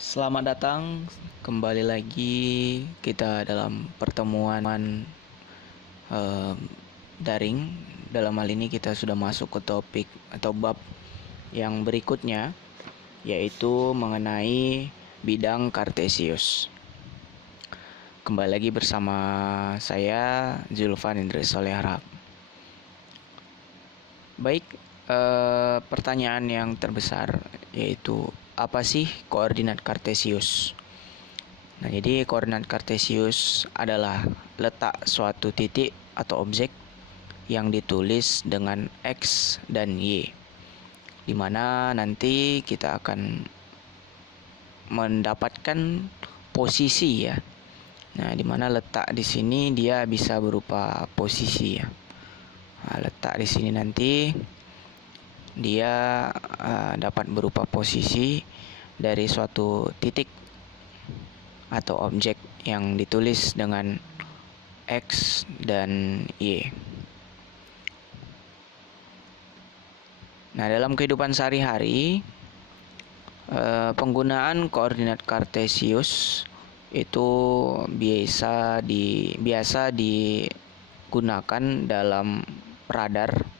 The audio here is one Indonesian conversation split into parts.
Selamat datang kembali lagi kita dalam pertemuan eh, daring. Dalam hal ini kita sudah masuk ke topik atau bab yang berikutnya, yaitu mengenai bidang Kartesius. Kembali lagi bersama saya Zulfan Idris Soleharap. Baik, pertanyaan yang terbesar yaitu apa sih koordinat Kartesius? Nah, jadi koordinat Kartesius adalah letak suatu titik atau objek yang ditulis dengan X dan Y, di mana nanti kita akan mendapatkan posisi ya. Nah, di mana letak di sini dia bisa berupa posisi ya. Nah, letak di sini nanti dia dapat berupa posisi dari suatu titik atau objek yang ditulis dengan X dan Y. Nah, dalam kehidupan sehari-hari, penggunaan koordinat Kartesius itu biasa digunakan dalam radar,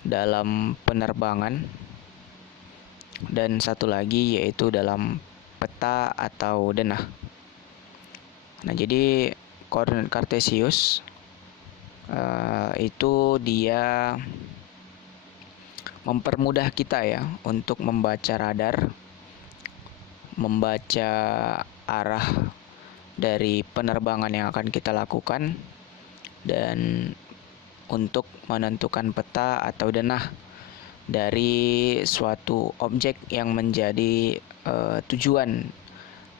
dalam penerbangan, dan satu lagi yaitu dalam peta atau denah. Nah, jadi koordinat Kartesius itu dia mempermudah kita ya untuk membaca radar, membaca arah dari penerbangan yang akan kita lakukan, dan untuk menentukan peta atau denah dari suatu objek yang menjadi tujuan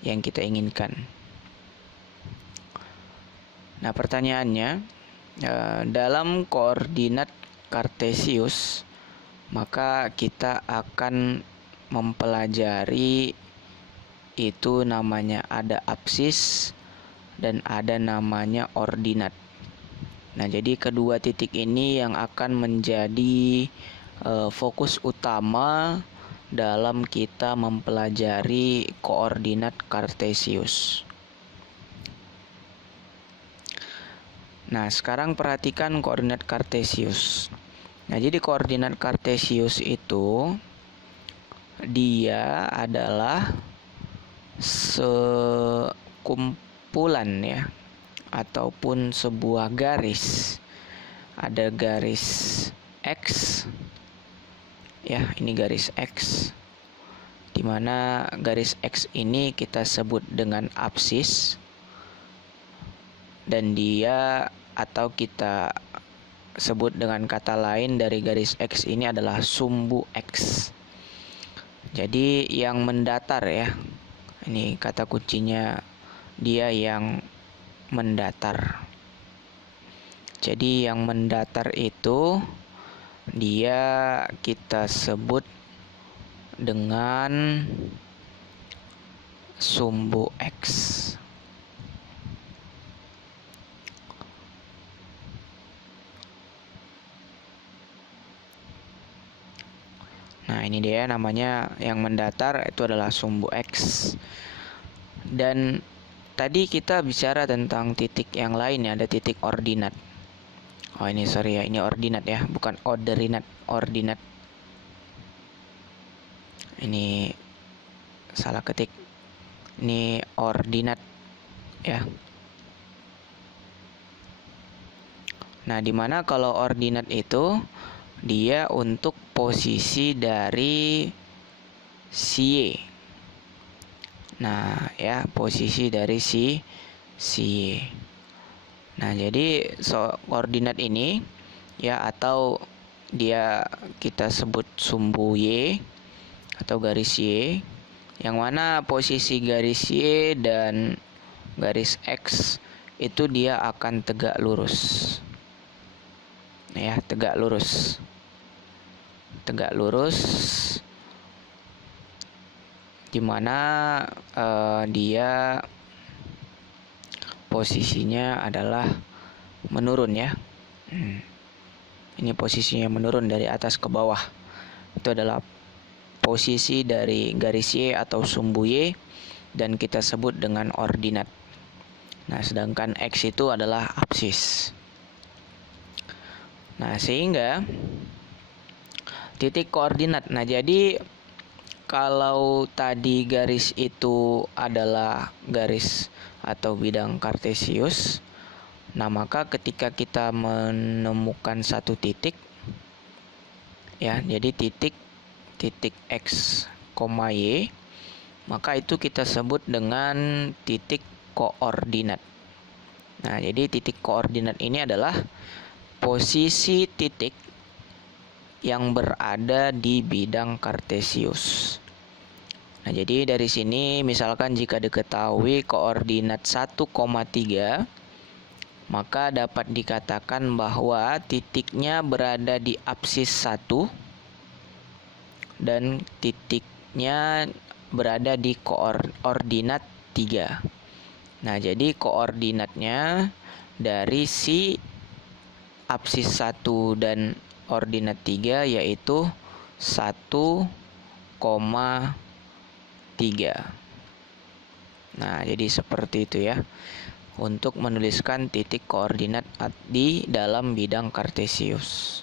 yang kita inginkan. Nah, pertanyaannya, dalam koordinat Kartesius, maka kita akan mempelajari itu namanya ada apsis dan ada namanya ordinat. Nah, jadi kedua titik ini yang akan menjadi fokus utama dalam kita mempelajari koordinat Kartesius. Nah, sekarang perhatikan koordinat Kartesius. Nah, jadi koordinat Kartesius itu dia adalah sekumpulan ya, ataupun sebuah garis. Ada garis X ya, ini garis X, dimana garis X ini kita sebut dengan apsis, dan dia atau kita sebut dengan kata lain dari garis X ini adalah sumbu X. Jadi yang mendatar ya, ini kata kuncinya, dia yang mendatar. Jadi yang mendatar itu dia kita sebut dengan sumbu X. Nah, ini dia namanya yang mendatar, itu adalah sumbu X. Dan tadi kita bicara tentang titik yang lain ya, ada titik ordinat. Oh, ini sorry ya, ini ordinat ya, bukan ordinat, ordinat. Ini salah ketik. Ini ordinat ya. Nah, dimana kalau ordinat itu dia untuk posisi dari si Y. Nah, ya, posisi dari si Y. Nah, jadi koordinat ini ya, atau dia kita sebut sumbu Y atau garis Y, yang mana posisi garis Y dan garis X itu dia akan tegak lurus. Ya, tegak lurus. Tegak lurus, dimana dia posisinya adalah menurun ya. Ini posisinya menurun dari atas ke bawah. Itu adalah posisi dari garis Y atau sumbu Y dan kita sebut dengan ordinat. Nah, sedangkan X itu adalah absis. Nah, sehingga titik koordinat. Nah, jadi kalau tadi garis itu adalah garis atau bidang kartesius, nah maka ketika kita menemukan satu titik, ya, jadi titik X, Y, maka itu kita sebut dengan titik koordinat. Nah, jadi titik koordinat ini adalah posisi titik yang berada di bidang kartesius. Nah, jadi dari sini misalkan jika diketahui koordinat 1,3, maka dapat dikatakan bahwa titiknya berada di absis 1 dan titiknya berada di koordinat 3. Nah, jadi koordinatnya dari si absis 1 dan ordinat 3 yaitu 1,3. Nah, jadi seperti itu ya untuk menuliskan titik koordinat di dalam bidang kartesius.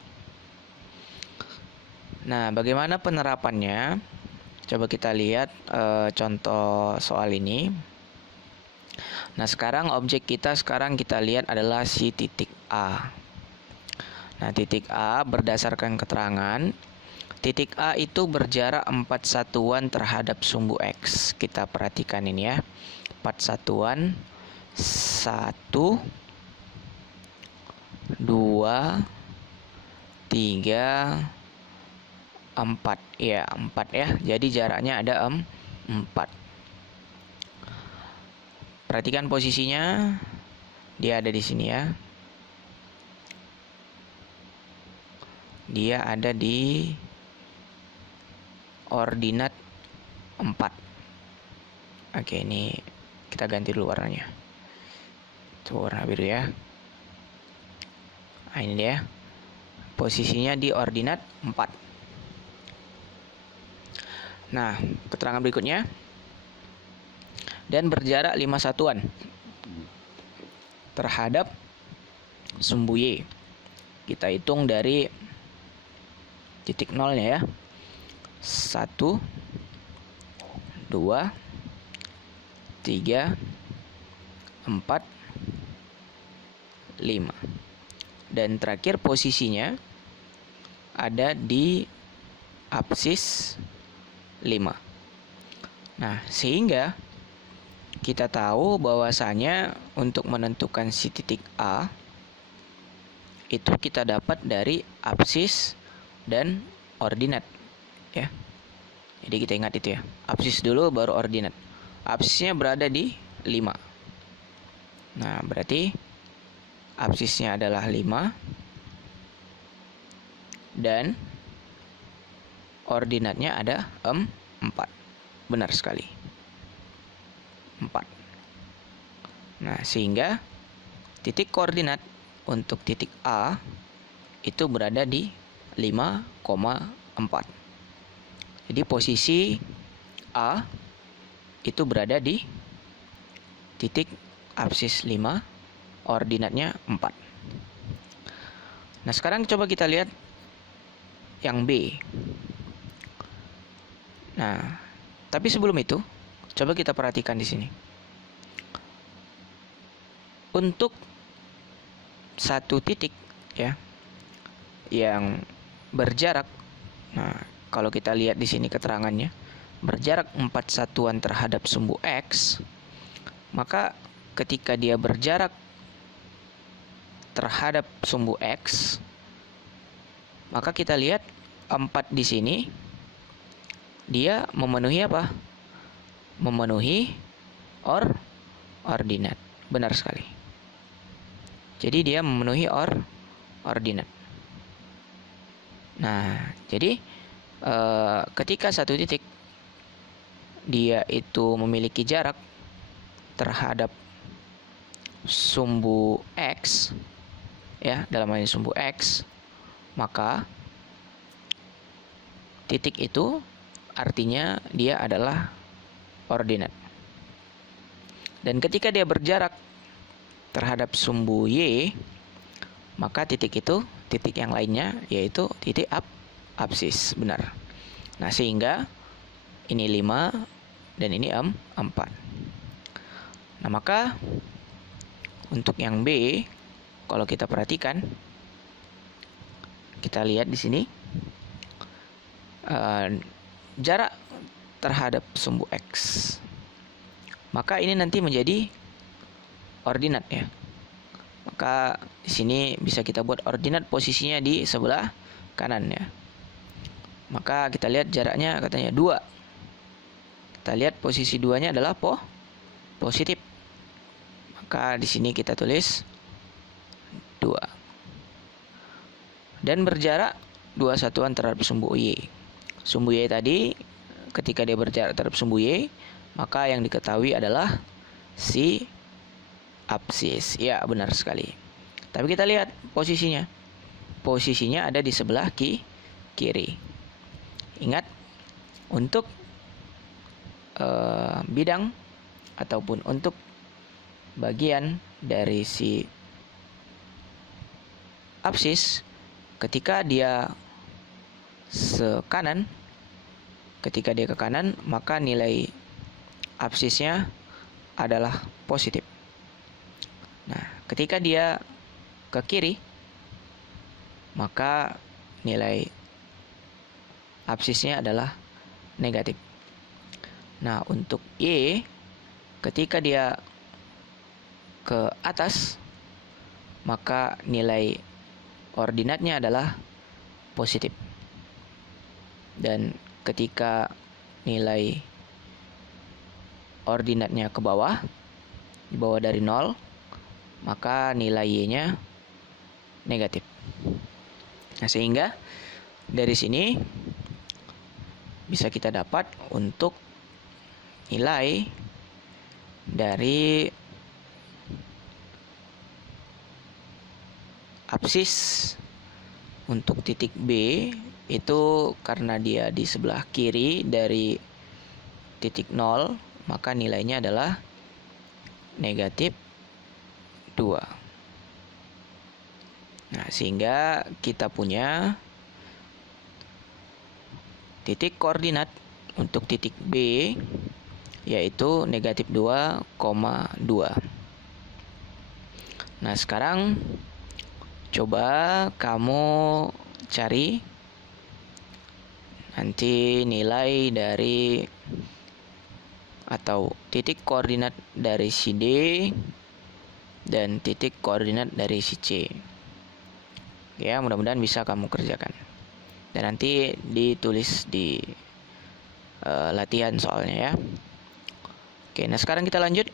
Nah, bagaimana penerapannya? Coba kita lihat contoh soal ini. Nah, sekarang objek kita kita lihat adalah si titik A. Nah, titik A berdasarkan keterangan, titik A itu berjarak 4 satuan terhadap sumbu X. Kita perhatikan ini ya. 4 satuan. 1, 2, 3, 4. Ya, 4 ya. Jadi jaraknya ada 4. Perhatikan posisinya. Dia ada di sini ya. Dia ada di ordinat 4. Oke, ini kita ganti dulu warnanya. Coba warna biru ya. Nah, ini dia. Posisinya di ordinat 4. Nah, keterangan berikutnya. Dan berjarak 5 satuan terhadap sumbu Y. Kita hitung dari titik nolnya ya. 1, 2, 3, 4, 5. Dan terakhir posisinya ada di absis 5. Nah, sehingga kita tahu bahwasanya untuk menentukan si titik A itu kita dapat dari absis dan ordinat ya. Jadi kita ingat itu ya. Absis dulu baru ordinat. Absisnya berada di 5. Nah, berarti absisnya adalah 5 dan ordinatnya ada 4. Benar sekali. 4. Nah, sehingga titik koordinat untuk titik A itu berada di 5,4. Jadi posisi A itu berada di titik absis 5, ordinatnya 4. Nah, sekarang coba kita lihat yang B. Nah, tapi sebelum itu, coba kita perhatikan di sini. Untuk satu titik ya yang berjarak, nah kalau kita lihat di sini keterangannya, berjarak 4 satuan terhadap sumbu X, maka ketika dia berjarak terhadap sumbu X, maka kita lihat 4 di sini dia memenuhi apa? Memenuhi ordinat. Benar sekali. Jadi dia memenuhi ordinat. Nah, jadi ketika satu titik dia itu memiliki jarak terhadap sumbu X ya, dalam hal ini sumbu X, maka titik itu artinya dia adalah ordinat. Dan ketika dia berjarak terhadap sumbu Y, maka titik itu, titik yang lainnya yaitu titik absis, benar. Nah, sehingga ini 5 dan ini 4. Nah, maka untuk yang B, kalau kita perhatikan, kita lihat di sini jarak terhadap sumbu X, maka ini nanti menjadi ordinat ya. Maka di sini bisa kita buat ordinat posisinya di sebelah kanan ya. Maka kita lihat jaraknya katanya 2. Kita lihat posisi 2-nya adalah positif. Maka di sini kita tulis 2. Dan berjarak 2 satuan terhadap sumbu Y. Sumbu Y tadi ketika dia berjarak terhadap sumbu Y, maka yang diketahui adalah si absis. Ya, benar sekali. Tapi kita lihat posisinya. Posisinya ada di sebelah kiri. Ingat, untuk bidang ataupun untuk bagian dari si absis, ketika dia ketika dia ke kanan, maka nilai absisnya adalah positif. Nah, ketika dia ke kiri, maka nilai absisnya adalah negatif. Nah, untuk Y, ketika dia ke atas, maka nilai ordinatnya adalah positif. Dan ketika nilai ordinatnya ke bawah, di bawah dari 0, maka nilai Y-nya negatif. Nah, sehingga dari sini bisa kita dapat untuk nilai dari absis untuk titik B itu, karena dia di sebelah kiri dari titik 0, maka nilainya adalah negatif 2. Nah, sehingga kita punya titik koordinat untuk titik B yaitu negatif 2,2. Nah, sekarang coba kamu cari nanti nilai dari atau titik koordinat dari si D dan titik koordinat dari si C. Ya, mudah-mudahan bisa kamu kerjakan. Dan nanti ditulis di latihan soalnya ya. Oke, nah sekarang kita lanjut.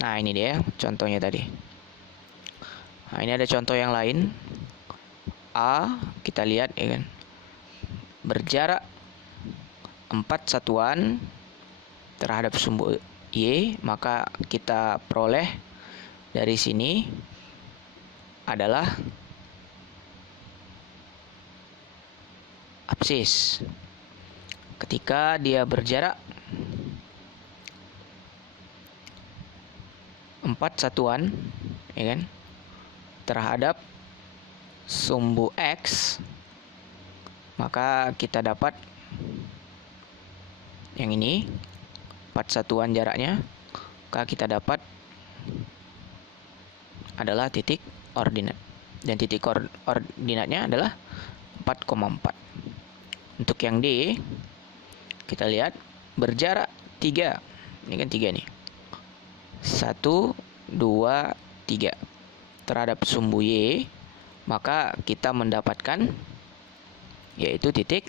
Nah, ini dia contohnya tadi. Nah, ini ada contoh yang lain. A, kita lihat ya kan. Berjarak 4 satuan terhadap sumbu Y, maka kita peroleh dari sini adalah absis. Ketika dia berjarak 4 satuan ya kan, terhadap sumbu X, maka kita dapat yang ini 4 satuan jaraknya, maka kita dapat adalah titik ordinat, dan titik ordinatnya adalah 4,4. Untuk yang D, kita lihat berjarak 3. Ini kan 3 nih. 1, 2, 3 terhadap sumbu Y, maka kita mendapatkan yaitu titik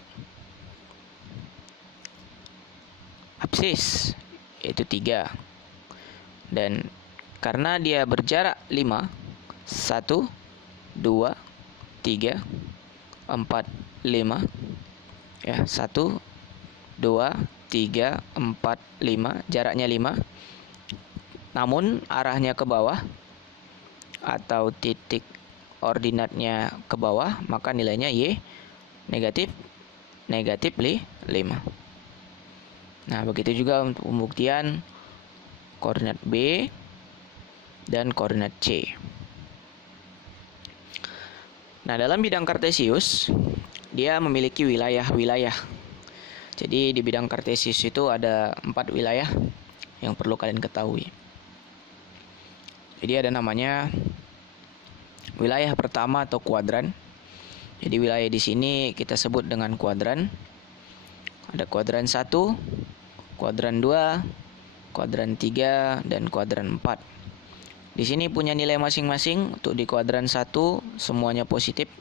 absis yaitu 3. Dan karena dia berjarak 5, 1, 2, 3, 4, 5 ya, 1, 2, 3, 4, 5, jaraknya 5, namun arahnya ke bawah atau titik ordinatnya ke bawah, maka nilainya Y negatif 5. Nah, begitu juga untuk pembuktian koordinat B dan koordinat C. Nah, dalam bidang kartesius, dia memiliki wilayah-wilayah. Jadi di bidang kartesius itu ada 4 wilayah yang perlu kalian ketahui. Jadi ada namanya wilayah pertama atau kuadran. Jadi wilayah di sini kita sebut dengan kuadran. Ada kuadran 1, kuadran 2, kuadran 3, dan kuadran 4. Di sini punya nilai masing-masing. Untuk di kuadran 1 semuanya positif.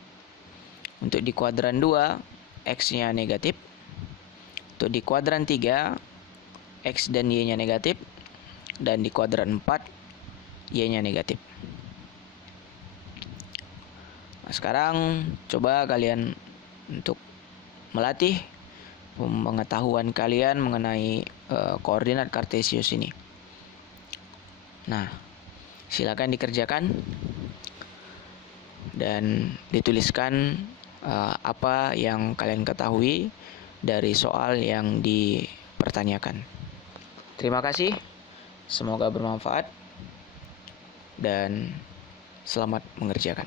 Untuk di kuadran 2 X-nya negatif. Untuk di kuadran 3 X dan Y-nya negatif. Dan di kuadran 4 Y-nya negatif. Nah, sekarang coba kalian untuk melatih pengetahuan kalian mengenai koordinat kartesius ini. Nah, silakan dikerjakan dan dituliskan apa yang kalian ketahui dari soal yang dipertanyakan. Terima kasih, semoga bermanfaat dan selamat mengerjakan.